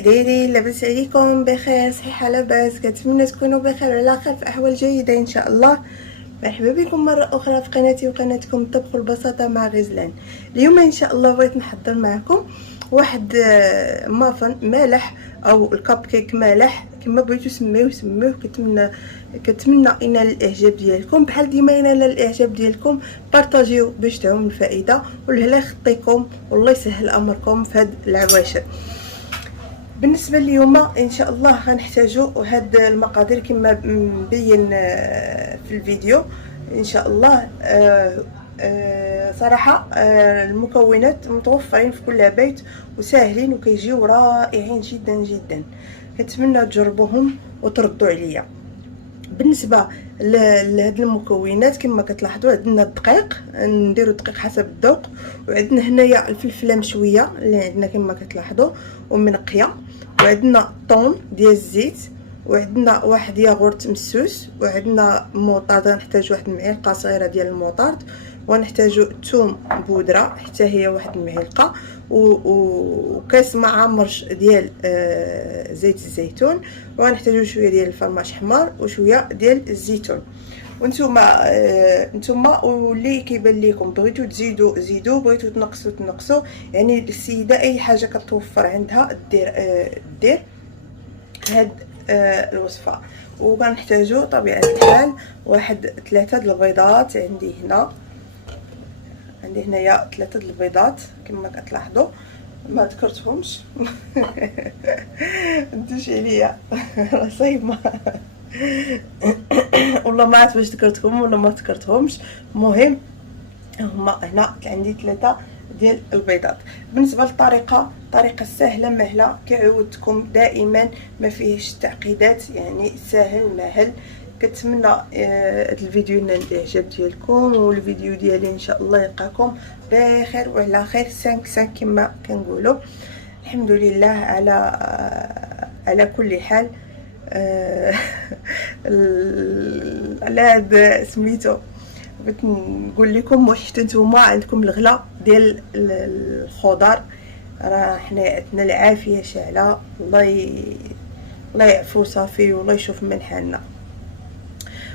كي دايرين؟ لاباس عليكم؟ بخير، صحيحه، لاباس؟ كنتمنى تكونوا بخير وعلى خير، في احوال جيده ان شاء الله. مرحبا بكم مره اخرى في قناتي وقناتكم الطبخ والبساطه مع غزلان. اليوم ان شاء الله بغيت نحضر معكم واحد مافن مالح او الكب كيك مالح، كما بغيتو سميوه. كنتمنى ينال الاعجاب ديالكم، بحال ديما ينال الاعجاب ديالكم. بارطاجيو باش تعم الفائده، والهلا يخطيكم والله يسهل امركم في هاد العواشر. بالنسبه اليوم ان شاء الله غنحتاجوا هاد المقادير كما مبين في الفيديو ان شاء الله. صراحه المكونات متوفرين في كل بيت وساهلين وكيجيو رائعين جدا جدا. كنتمنى تجربوهم وتردوا عليا. بالنسبه لهاد المكونات كما كتلاحظوا عندنا الدقيق، نديروا الدقيق حسب الذوق، وعندنا هنايا الفلفله مشويه اللي عندنا كما كتلاحظوا ومنقيه، وعندنا الثوم ديال الزيت، وعندنا واحد ياغورت مسوس، وعندنا موطارد، غنحتاج واحد المعلقه صغيره ديال الموطارد، ونحتاجو ثوم بودره حتى هي واحد المعلقه، وكاس معمرش ديال زيت الزيتون، وغنحتاجو شويه ديال الفرماج حمار وشويه ديال الزيتون. وانتوما واللي كيبان لكم بغيتو تزيدوا زيدوا، بغيتو تنقصوا يعني السيده اي حاجه كتوفر عندها دير هاد الوصفه. وغنحتاجو طبيعه الحال واحد 3 د البيضات. عندي هنايا 3 د البيضات كما كتلاحظوا، ما ذكرتهمش ندوش عليا صايمه والله ما عرفت واش ذكرتهم ولا ما ذكرتهمش. المهم هما هنا عندي 3 ديال البيضات. بالنسبه للطريقه، طريقه سهله مهله كعودتكم دائما، ما فيهش تعقيدات، يعني سهل مهل. كنتمنى هذا الفيديو ينال الاعجاب ديالكم، والفيديو ديالي ان شاء الله يلقاكم بخير وعلى خير 5 كما كنقولوا. الحمد لله على كل حال. على هذا سميتو بغيت نقول لكم واش نتوما عندكم الغلا ديال الخضر، راه حنا عندنا العافيه شاعله. الله يعفو صافي والله يشوف من حالنا.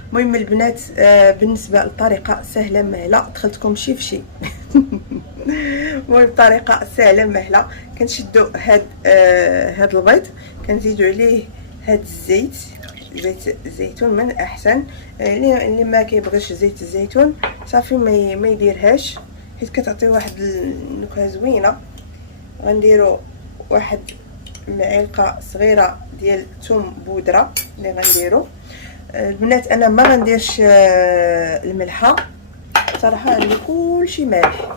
المهم البنات، بالنسبه للطريقه سهله مهله، دخلتكم شي في شي المهم طريقه سهله مهله. كنشدوا هاد البيض، كنزيدوا عليه هاد زيت الزيتون من احسن. اللي ما كيبغيش زيت الزيتون صافي ما يديرهاش، حيت كتعطي واحد النكهه زوينه. غنديروا واحد معلقه صغيره ديال ثوم بودره اللي غنديروا. البنات انا ما غنديرش الملحه، صراحه عندي كلشي مالح،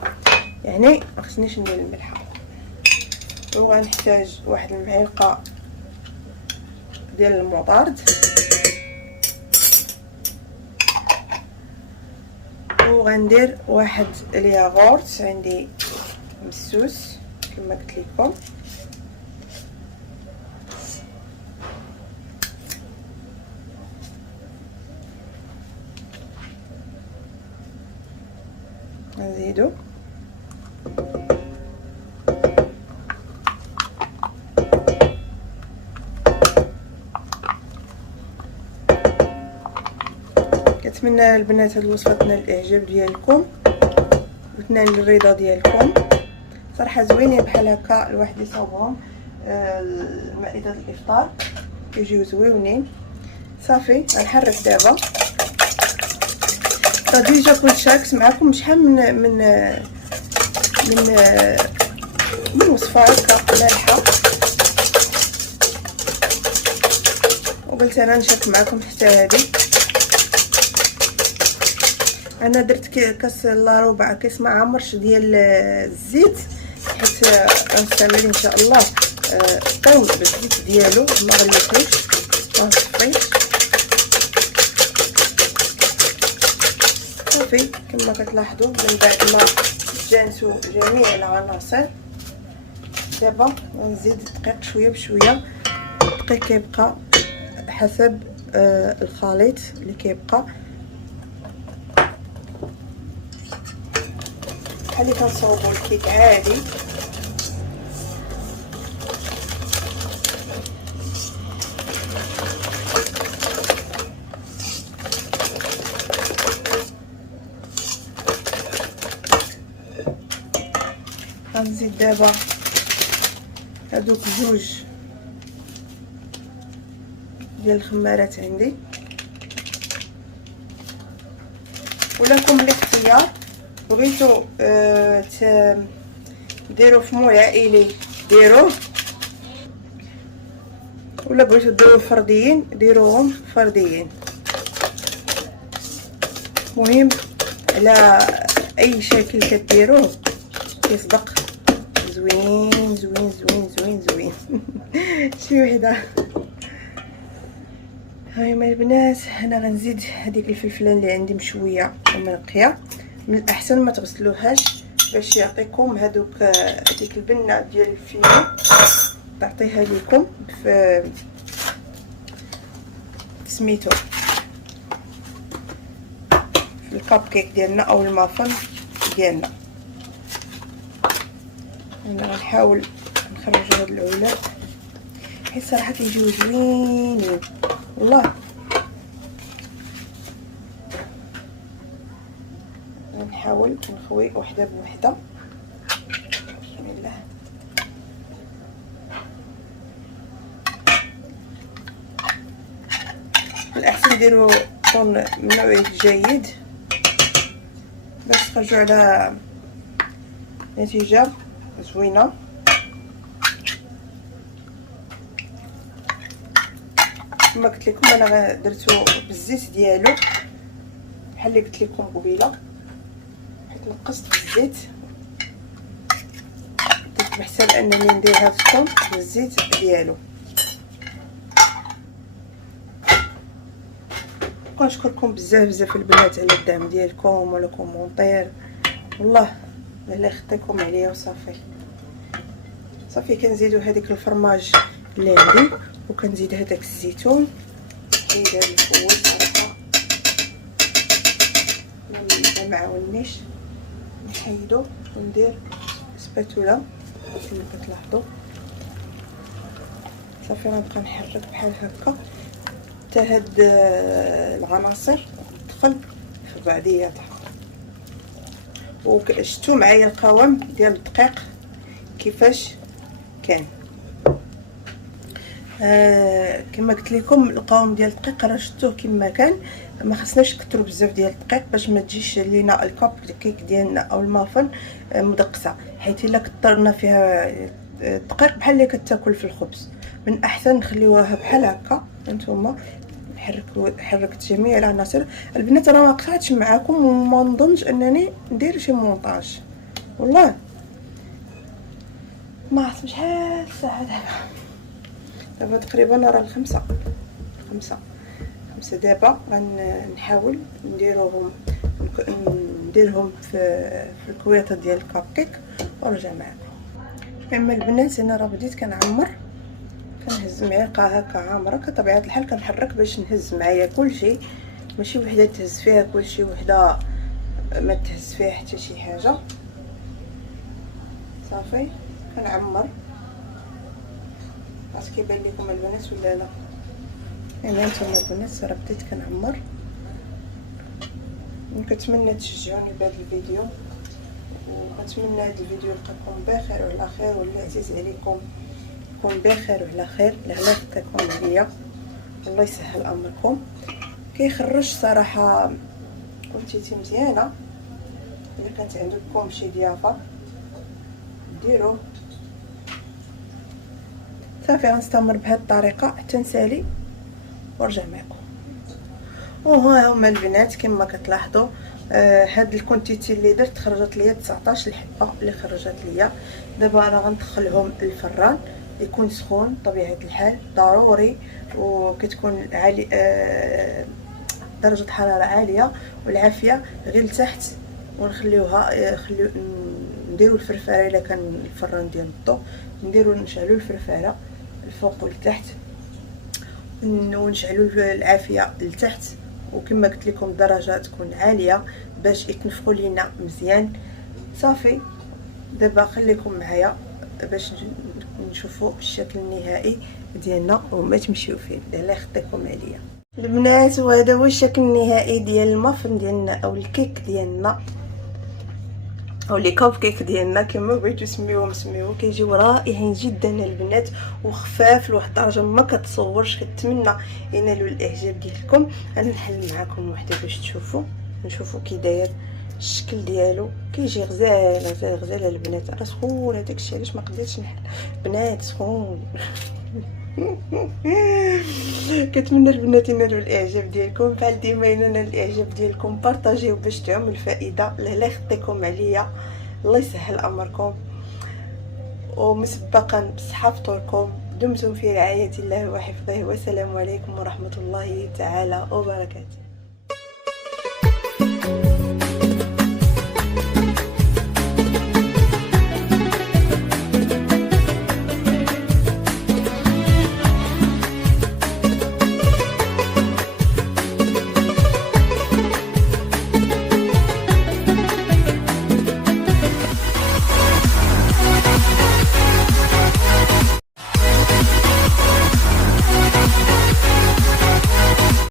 يعني ما خصنيش ندير الملحه. وغنحتاج واحد المعلقه ديال المطارد، وغندير واحد الياغورت عندي مسوس كما قلت لكم. نزيدو كنتمنى البنات هاد الوصفه تنال الاعجاب ديالكم وتنال الرضا ديالكم. صراحه زوينين بحال هكا الواحد يصاوبهم مائده الافطار، كيجيو زويونين. صافي غنحرك دابا. ديجا كنت شاركت معكم شحال من وصفه هكا مالحه، وقلت انا نشارك معكم حتى هذه. انا درت كاس الا ربع كاس معمرش ديال الزيت، حيت غنستعمل ان شاء الله الطون بالزيت ديالو، ما غليتوش ما صفيتش. صافي كما كتلاحظوا من بعد ما جانسوا جميع العناصر، دابا نزيد الدقيق شويه بشويه. الدقيق كيبقى حسب الخليط اللي كيبقى، بحال اللي كنصاوبوا الكيك عادي. غنزيد دابا هادوك جوج ديال الخمارات عندي، ولكم الاختيار. بغيتو ديروا في مول عائلي ديروه، ولا بغيتو ديروا فرديين ديروهم فرديين. مهم على اي شكل كديروه كيصدق زوين زوين زوين زوين زوين. شي وحده. هايما البنات، انا غنزيد هذيك الفلفله اللي عندي مشويه ومنقيه. من الاحسن ما تغسلوهاش باش يعطيكم هذوك هذيك البنه ديال الفينو، تعطيها لكم في سميتو في الكاب كيك ديالنا او المافن ديالنا. انا غنحاول نخرج هاد العلاب حيت صراحه كيجيو زوينين والله. نحاول نخوي وحده بوحده. بسم الله. الاحسن ديروا طون من نوع جيد باش تخرجوا على نتيجه زوينه. كما قلت لكم انا درتو بالزيت ديالو بحال اللي قلت لكم قبيله، حيت نقصت في الزيت. درت بحساب انني ندير هذا الثوم بالزيت ديالو. كنشكركم بزاف بزاف البنات على الدعم ديالكم ولا كومونطير، والله لا خديكم عليا. وصافي صافي كنزيدو هذيك الفرماج اللي عندي، وكنزيد هذاك الزيتون. نزيد هذا الفول صراحه ما معاونيش، نحيدو وندير سباتولا كما كتلاحظوا. صافي غنبقى نحرك بحال هكا حتى هاد العناصر تدخل في بعضياتها. وشفتوا معايا القوام ديال الدقيق كيفاش كان. كما قلت لكم القوام ديال الدقيق راه شفتوه كما كان. ما خصناش نكثروا بزاف ديال الدقيق باش ما تجيش لينا الكاب كيك ديالنا او المافن مدقسه، حيت الا كثرنا فيها الدقيق بحال اللي كتاكل في الخبز. من احسن نخليوها بحال هكا. هانتوما حركت جميع العناصر. البنات راه ما قطعتش معاكم وما نظنش انني ندير شي مونطاج، والله ما عرفت شحال الساعه دابا تقريبا راه الخمسة دابا. غنحاول نديرهم في الكويطه ديال الكاب كيك ونرجع معكم. اما البنات انا راه بديت كنعمر، كنهز معلقه هكا عامره. كطبيعه الحال كنحرك باش نهز معايا كلشي، ماشي وحده تهز فيها كلشي وحده ما تهز فيها حتى شي حاجه. صافي كنعمر. واش كيبان لكم البنات ولا لا؟ انا نتوما البنات راه بديت كنعمر. كنتمنى تشجعوني بهذا الفيديو، وكنتمنى هذا الفيديو يلقاكم بخير وعلى خير، واللي عزيز عليكم يكون بخير وعلى خير. لهلا تكون عليا الله يسهل امركم. كيخرج صراحه كونتيتي مزيانه. الا كانت عندكم شي ضيافه ديروه. صافي غنستمر بهذه الطريقه حتى نسالي ونرجع معكم. وها هما البنات كما كتلاحظوا هاد الكونتيتي اللي درت خرجت ليا 19 الحبه اللي خرجت ليا. دابا انا غندخلهم الفران يكون سخون بطبيعه الحال ضروري، وكتكون عالي درجه حراره عاليه والعافيه غير لتحت. ونخليوها نديروا الفرفاره الا كان الفران ديال الضو، نديروا نشعلوا الفرفاره الفوق والتحت، ونشعلوا العافيه لتحت. وكما قلت لكم الدرجه تكون عاليه باش يتنفخوا لينا مزيان. صافي دابا خليكم معايا باش نشوفوا الشكل النهائي ديالنا وما تمشيو فيه. الله يخطيكم عليا البنات. وهذا هو الشكل النهائي ديال المافن ديالنا او الكيك ديالنا. او لي كوب كيك ديالنا كما بغيتو سميوهم سميوه، كيجيو رائعين جدا البنات وخفاف لواحد الدرجه ما كتصورش. كنتمنى ينالوا الاعجاب ديالكم. انا نحل معكم وحده باش نشوفوا كي داير الشكل ديالو. كيجي غزال غزال البنات. راه سخون هذاك الشيء علاش ما قدرتش نحل بنات سخون. كنتمنى البنات ينالوا الاعجاب ديالكم. بحال ديما ينال الاعجاب ديالكم بارطاجيو باش تعم الفائده. لا يخطيكم عليا، الله يسهل امركم، ومسبقا بصحه فطوركم. دمتم في رعايه الله وحفظه، والسلام عليكم ورحمه الله تعالى وبركاته.